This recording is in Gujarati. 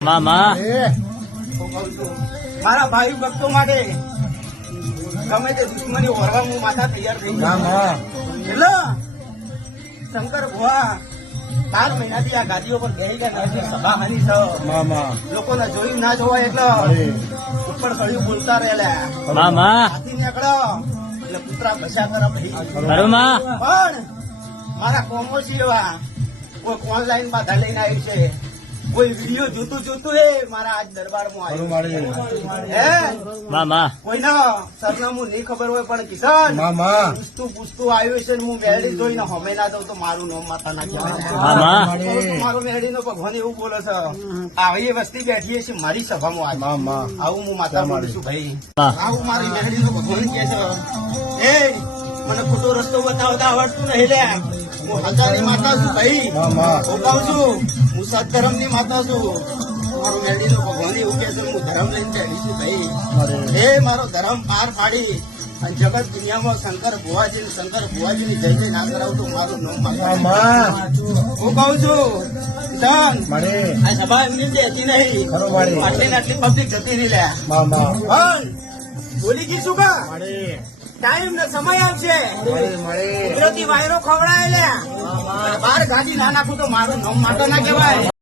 મામા મારા ભાઈ ભક્તો માટે ગમે તે દુશ્મની ઓરવા હું માથા તૈયાર થઈ ગયો એટલે શંકર ભુવા 4 મહિનાથી આ ગાદીઓ પર બેસી ગયા નથી. સભા હારી છે લોકોને જોયું ના જોવાય એટલે ઉપર સળિયું બોલતા રહેલા મામા હાથી નીકળો એટલે કૂતરા ભસા કરા ભાઈ ખરું માં પણ મારા કોમોસી એવા કોઈ ઓનલાઈન બાધા લઈને આવી છે, કોઈ વિડીયો જોતું એ મારા આજ દરબારમાં આવ્યું હે મામા કોઈને સરનામું નહીં ખબર હોય પણ કિશન પૂછતું આવ્યું છે ને હું મેળી જોઈને હમે ના દઉં તો મારું નામ માતા ના કહેવાય. મામા મારો મેળી નો ભગવાન એવું બોલે છે આવી વસ્તી બેઠી છે મારી સભામાં આવું હું માતા બોલું છું ભાઈ. આવું મારી મેળી નો ભગવાન કે છે એ મને ખોટો રસ્તો બતાવતા આવડતું નહીં લે. હું હજારની માતા છું ભાઈ, હું કહું છું હું સદધર્મ ની માતા છું. મારું મેળી નો ભગવાન એવું કે છે હું ધર્મ લઈને બેઠી છું ભાઈ. એ મારો ધર્મ પાર પાડી અને જગત દુનિયામાં શંકર ભુવાજી ની જય જય ના કરાવું તો મારું નામ માતા. હું કહું છું ધન આ સભા એમની બેઠી નહીં, આટલી ને આટલી પબ્લિક જતી રહી લે. પણ બોલી ગઈ શું કા ટાઈમ ને સમય આવશે કુદરતી વાયરો ખવડાય લે. 12 ગાડી ના નાખું તો મારું નામ માતા ના કહેવાય.